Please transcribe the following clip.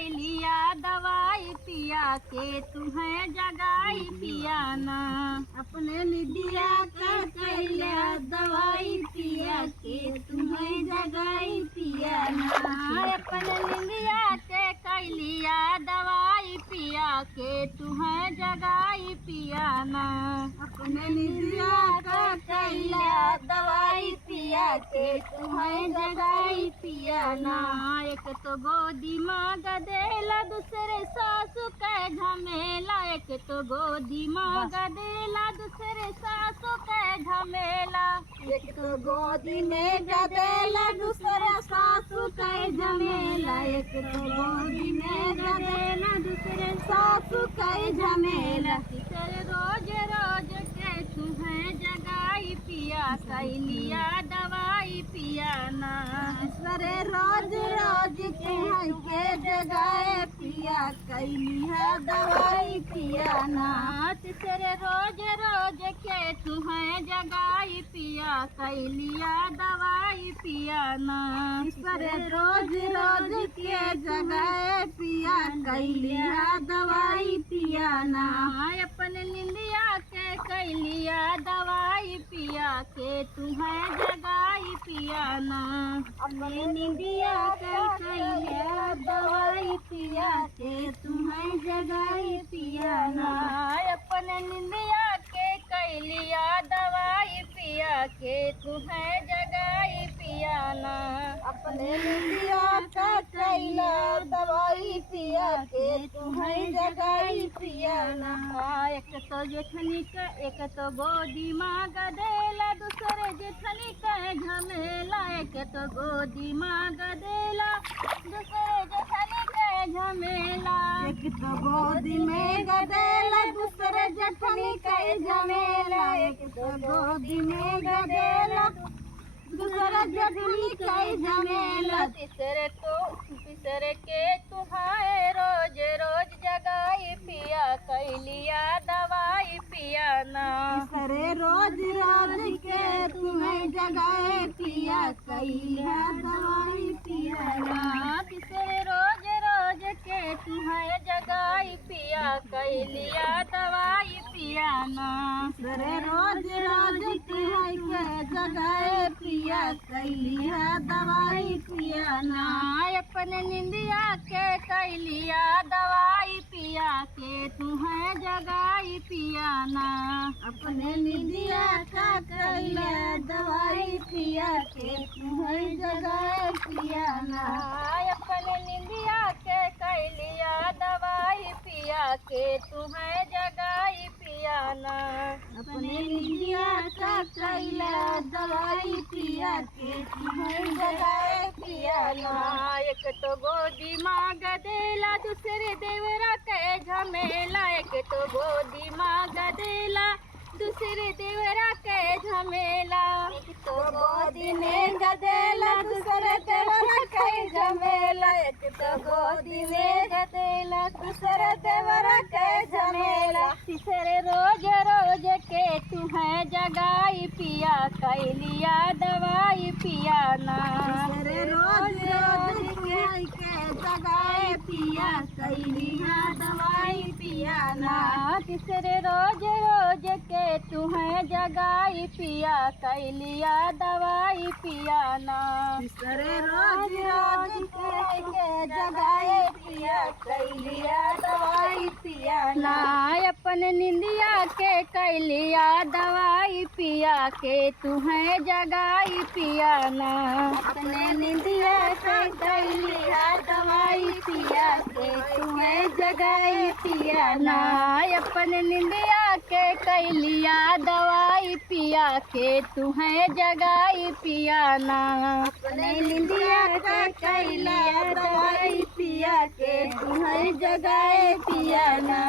कैलिया दवाई पिया के तुम्हें जगाई पियाना। अपने निदिया का कैलिया दवाई पिया के तुम्हें जगाई पियाना। अपने निंदिया के कैलिया दवाई पिया के तुम्हें जगाई पियाना। अपने निदिया का कैलिया दवाई पिया के तुम्हें जगाई पियाना। एक तो गोदी माँ गदेला दूसरे सासू के झमेला। एक तो गोदी माँ गदेला दूसरे सासू के झमेला। एक तो गोदी में गदेला दूसरा सासू के झमेला। एक तो गोदी में गदेला दूसरे सासू के झमेला। तीसरे रोज रोज के तुम्हें जगाई पिया कैलिया दवाई पियाना। तीसरे रोज रोज के जगाए पिया कैलिया दवाई पियाना। तीसरे रोज रोज के तुम्हें जगाई पिया कैलिया दवाई पियाना। तीसरे रोज रोज के जगाए पिया कैलिया दवाई पियाना। अपने निंदिया के कैलिया दवाई पिया के तुम्हें जगाई पियाना। अपने निदिया के कैलिया दवाई पिया के तुम्हें जगाई पियाना। अपने निंदिया के कैलिया दवाई पिया के तुम्हें जगाई पियाना। अपने निदिया का कैलिया दवाई पिया के तुम्हें जगाई पियाना। एक तो जेठनी का एक तो गोदी माँ गदेला दूसरे जेठनी का झमेला। एक तो गोदी माँ गदेला दूसरे जेठनी का झमेला। एक तो गोदी में गदेला दूसरे जेठनी के झमेला। एक तो गोदी में गदेला दूसरा जेठनी के झमेला। तीसरे के तुम्हारे रोज रोज जगाई पिया कैलिया दवाई पियाना। तीसरे रोज रोज के तुम्हें जगाए पिया कैलिया दवाई पियाना। तीसरे रोज रोज के तुम्हें जगाई पिया कैलिया दवाई पियाना। तीसरे रोज रोज के जगाए पिया कैलिया दवाई पियाना। अपने निंदिया के कैलिया दवाई पिया के तुम्हें जगाई पियाना। अपने निदिया का कैलिया दवाई पिया के तुम्हें जगाए पियाना। अपने निंदिया के कैलिया दवाई पिया के तुम्हें जगाई पियाना। अपने निदिया का कैलिया दवाई पिया के तुम्हें जगाए पियाना। एक तो गोदी माँ गदेला दूसरे देवरा के झमेला। एक तो गोदी माँ गदेला दूसरे देवरा के झमेला। एक तो गोदी में गदेला दूसरे देवरा के झमेला। एक तो गोदी में गदेला दूसरे देवरा के झमेला। तीसरे रोज रोज के तुम्हें जगाई पिया कैलिया दवाई पियाना। तीसरे रोज रोज के जगाए पिया कैलिया दवाई पियाना। तीसरे रोज रोज के तुम्हें जगाई पिया कैलिया दवाई पियाना। तीसरे रोज रोज के जगाए पिया कैलिया दवाई पियाना। अपने निंदिया के कैलिया दवाई पिया के तुम्हें जगाई पियाना। अपने निदिया के कैलिया दवाई पिया के तुम्हें जगाए पियाना। अपने निंदिया के कैलिया दवाई पिया के तुम्हें जगाई पियाना। अपने निदिया के कैलिया दवाई पिया के तुम्हें जगाए पियाना।